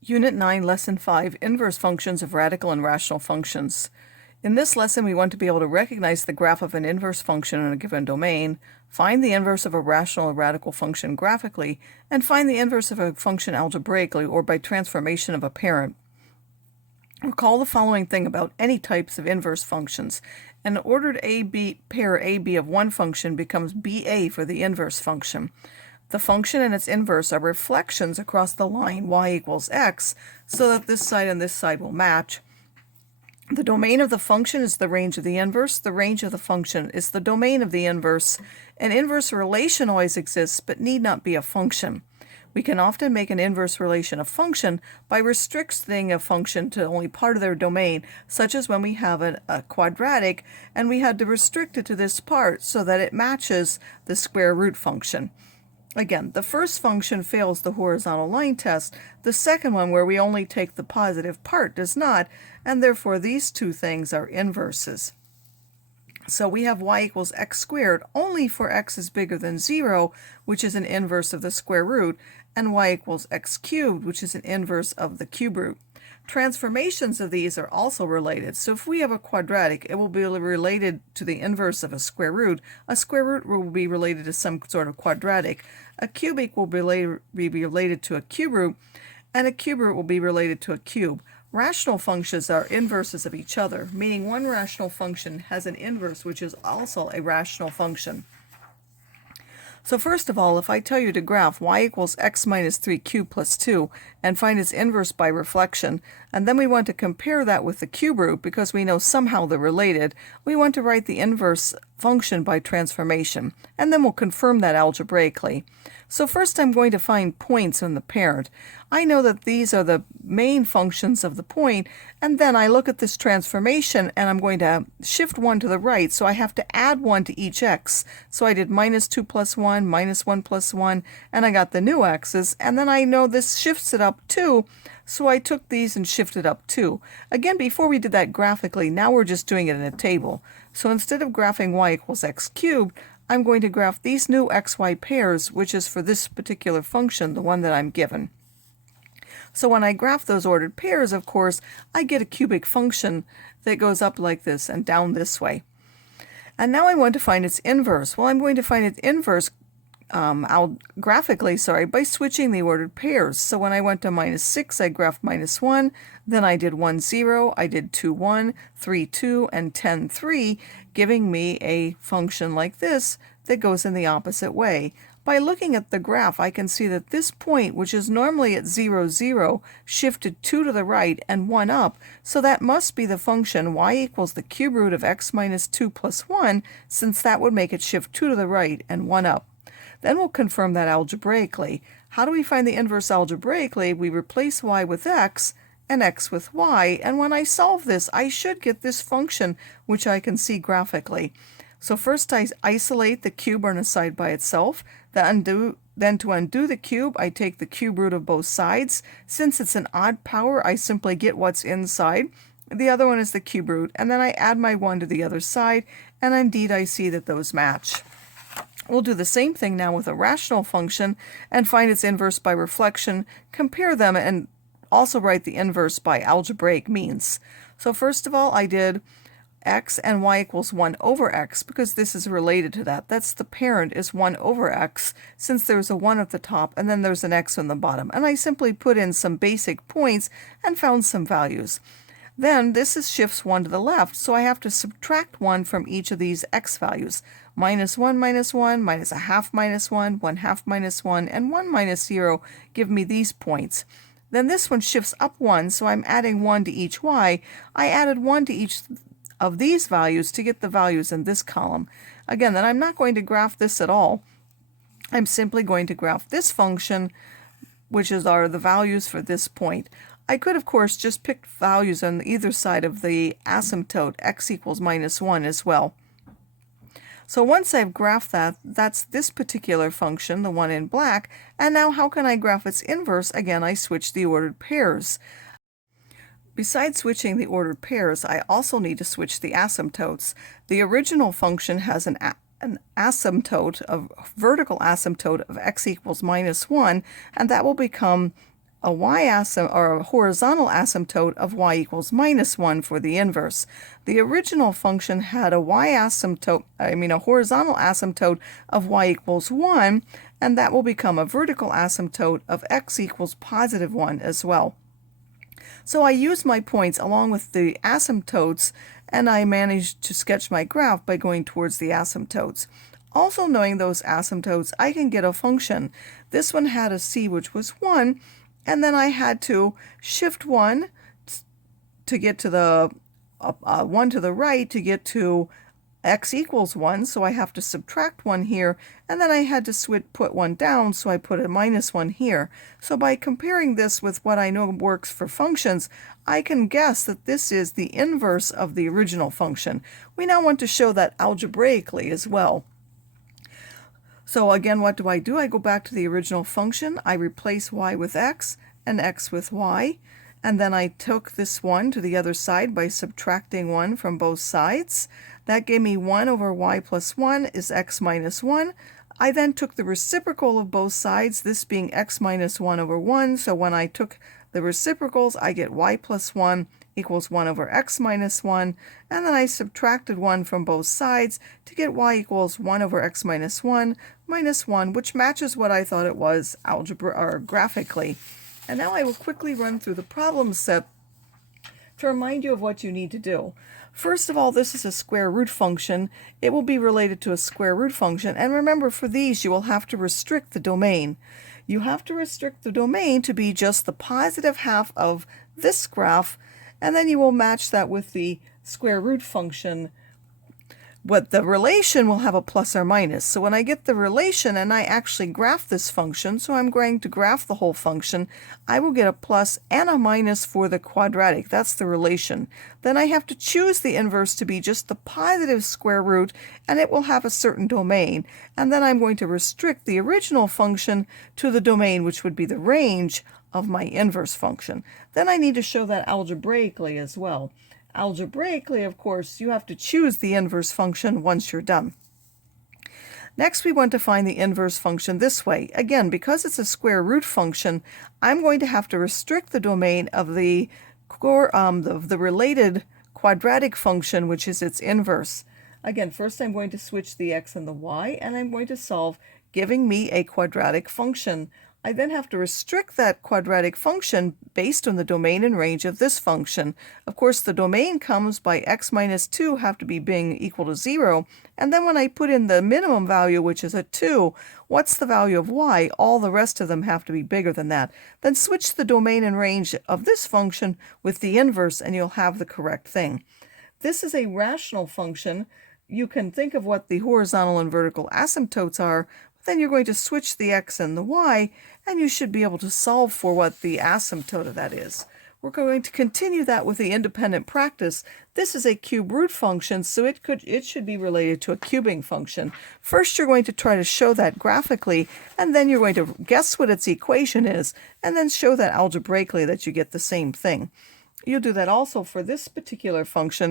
Unit 9, Lesson 5, Inverse Functions of Radical and Rational Functions. In this lesson, we want to be able to recognize the graph of an inverse function in a given domain, find the inverse of a rational or radical function graphically, and find the inverse of a function algebraically or by transformation of a parent. Recall the following thing about any types of inverse functions. An ordered pair AB of one function becomes BA for the inverse function. The function and its inverse are reflections across the line y equals x, so that this side and this side will match. The domain of the function is the range of the inverse. The range of the function is the domain of the inverse. An inverse relation always exists, but need not be a function. We can often make an inverse relation a function by restricting a function to only part of their domain, such as when we have a quadratic and we had to restrict it to this part so that it matches the square root function. Again, the first function fails the horizontal line test. The second one, where we only take the positive part, does not, and therefore these two things are inverses. So we have y equals x squared only for x is bigger than 0, which is an inverse of the square root, and y equals x cubed, which is an inverse of the cube root. Transformations of these are also related. So if we have a quadratic, it will be related to the inverse of a square root. A square root will be related to some sort of quadratic. A cubic will be related to a cube root, and a cube root will be related to a cube. Rational functions are inverses of each other, meaning one rational function has an inverse which is also a rational function. So first of all, if I tell you to graph y equals x minus 3 cubed plus 2 and find its inverse by reflection, and then we want to compare that with the cube root because we know somehow they're related, we want to write the inverse function by transformation, and then we'll confirm that algebraically. So first I'm going to find points in the parent. I know that these are the main functions of the point, and then I look at this transformation and I'm going to shift one to the right, so I have to add 1 to each x. So I did minus 2 plus 1, minus 1 plus 1, and I got the new x's, and then I know this shifts it up 2, so I took these and shifted up 2. Again, before we did that graphically, now we're just doing it in a table. So instead of graphing y equals x cubed, I'm going to graph these new xy pairs, which is for this particular function, the one that I'm given. So when I graph those ordered pairs, of course, I get a cubic function that goes up like this and down this way. And now I want to find its inverse. Well, I'm going to find its inverse graphically, by switching the ordered pairs. So when I went to minus 6, I graphed minus 1, then I did 1, 0, I did 2, 1, 3, 2, and 10, 3, giving me a function like this that goes in the opposite way. By looking at the graph, I can see that this point, which is normally at 0, 0, shifted 2 to the right and 1 up, so that must be the function y equals the cube root of x minus 2 plus 1, since that would make it shift 2 to the right and 1 up. Then we'll confirm that algebraically. How do we find the inverse algebraically? We replace y with x and x with y, and when I solve this, I should get this function, which I can see graphically. So first I isolate the cube on a side by itself. Then to undo the cube, I take the cube root of both sides. Since it's an odd power, I simply get what's inside. The other one is the cube root, and then I add my 1 to the other side, and indeed I see that those match. We'll do the same thing now with a rational function and find its inverse by reflection, compare them, and also write the inverse by algebraic means. So first of all, I did x and y equals 1 over x because this is related to that. That's the parent is 1 over x since there's a 1 at the top and then there's an x on the bottom. And I simply put in some basic points and found some values. Then this shifts 1 to the left, so I have to subtract 1 from each of these x values. Minus 1 minus 1, minus a half minus 1, 1 half minus 1, and 1 minus 0 give me these points. Then this one shifts up 1, so I'm adding 1 to each y. I added 1 to each of these values to get the values in this column. Again, then I'm not going to graph this at all. I'm simply going to graph this function, which are the values for this point. I could, of course, just pick values on either side of the asymptote, x equals minus 1 as well. So once I've graphed that, that's this particular function, the one in black, and now how can I graph its inverse? Again, I switch the ordered pairs. Besides switching the ordered pairs, I also need to switch the asymptotes. The original function has an asymptote, a vertical asymptote of x equals minus 1, and that will become a horizontal asymptote of y equals -1 for the inverse. The original function had a horizontal asymptote of y equals 1, and that will become a vertical asymptote of x equals +1 as well. So I used my points along with the asymptotes, and I managed to sketch my graph by going towards the asymptotes. Also knowing those asymptotes, I can get a function. This one had a c which was 1, and then I had to shift 1 to get to the 1 to the right to get to x equals 1, so I have to subtract 1 here, and then I had to put 1 down, so I put a -1 here. So by comparing this with what I know works for functions, I can guess that this is the inverse of the original function. We now want to show that algebraically as well. So again, what do? I go back to the original function. I replace y with x and x with y. And then I took this 1 to the other side by subtracting 1 from both sides. That gave me 1 over y plus 1 is x minus 1. I then took the reciprocal of both sides, this being x minus 1 over 1. So when I took the reciprocals, I get y plus 1 equals 1 over x minus 1, and then I subtracted 1 from both sides to get y equals 1 over x minus 1 minus 1, which matches what I thought it was graphically. And now I will quickly run through the problem set to remind you of what you need to do. First of all, this is a square root function. It will be related to a square root function, and remember, for these you will have to restrict the domain. You have to restrict the domain to be just the positive half of this graph, and then you will match that with the square root function. But the relation will have a plus or minus. So when I get the relation and I actually graph this function, so I'm going to graph the whole function, I will get a plus and a minus for the quadratic. That's the relation. Then I have to choose the inverse to be just the positive square root, and it will have a certain domain. And then I'm going to restrict the original function to the domain, which would be the range of my inverse function. Then I need to show that algebraically as well. Algebraically, of course, you have to choose the inverse function once you're done. Next, we want to find the inverse function this way. Again, because it's a square root function, I'm going to have to restrict the domain of the related quadratic function, which is its inverse. Again, first I'm going to switch the x and the y, and I'm going to solve, giving me a quadratic function. I then have to restrict that quadratic function based on the domain and range of this function. Of course, the domain comes by x minus 2 have to be being equal to 0. And then when I put in the minimum value, which is a 2, what's the value of y? All the rest of them have to be bigger than that. Then switch the domain and range of this function with the inverse, and you'll have the correct thing. This is a rational function. You can think of what the horizontal and vertical asymptotes are. Then you're going to switch the x and the y, and you should be able to solve for what the asymptote of that is. We're going to continue that with the independent practice. This is a cube root function, so it should be related to a cubing function. First, you're going to try to show that graphically, and then you're going to guess what its equation is, and then show that algebraically that you get the same thing. You'll do that also for this particular function.